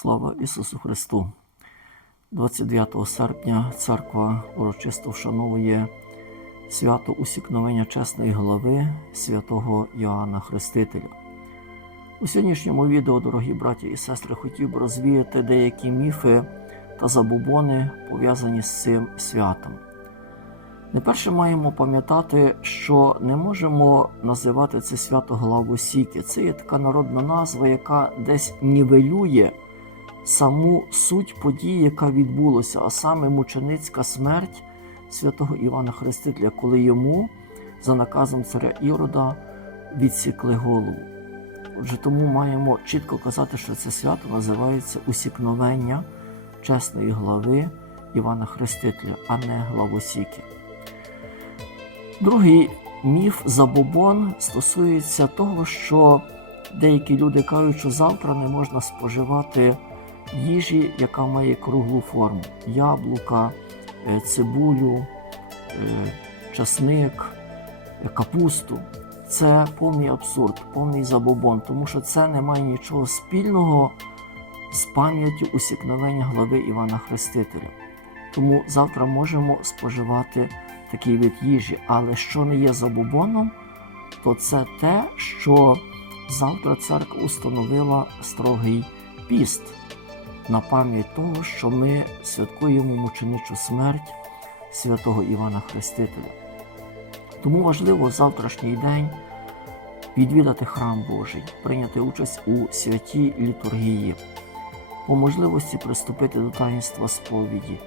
Слава Ісусу Христу! 29 серпня церква урочисто вшановує свято усікновення чесної глави святого Йоанна Хрестителя. У сьогоднішньому відео, дорогі браті і сестри, хотів би розвіяти деякі міфи та забобони, пов'язані з цим святом. Найперше маємо пам'ятати, що не можемо називати це свято главу Сіки. Це є така народна назва, яка десь нівелює саму суть події, яка відбулася, а саме мученицька смерть святого Івана Хрестителя, коли йому, за наказом царя Ірода, відсікли голову. Отже, тому маємо чітко казати, що це свято називається усікновення чесної глави Івана Хрестителя, а не главосіки. Другий міф забобон стосується того, що деякі люди кажуть, що завтра не можна споживати їжі, яка має круглу форму: яблука, е, цибулю, е, часник, е, капусту. Це повний абсурд, повний забобон, тому що це не має нічого спільного з пам'яттю усікновення глави Івана Хрестителя. Тому завтра можемо споживати такий вид їжі. Але що не є забобоном, то це те, що завтра церква установила строгий піст на пам'ять того, що ми святкуємо мученичу смерть святого Івана Хрестителя. Тому важливо в завтрашній день відвідати храм Божий, прийняти участь у святій літургії, по можливості приступити до таїнства сповіді,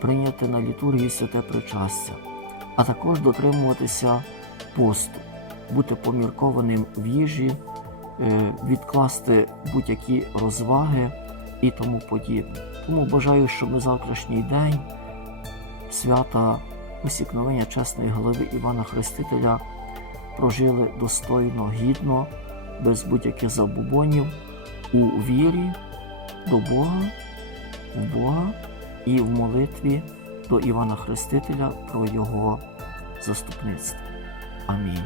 прийняти на літургії святе причастя, а також дотримуватися посту, бути поміркованим в їжі, е, відкласти будь-які розваги і тому подібне. Тому бажаю, щоб ми завтрашній день свята усікновення чесної голови Івана Хрестителя прожили достойно, гідно, без будь-яких забубонів, у вірі до Бога, в Бога і в молитві до Івана Хрестителя про Його заступництво. Амінь.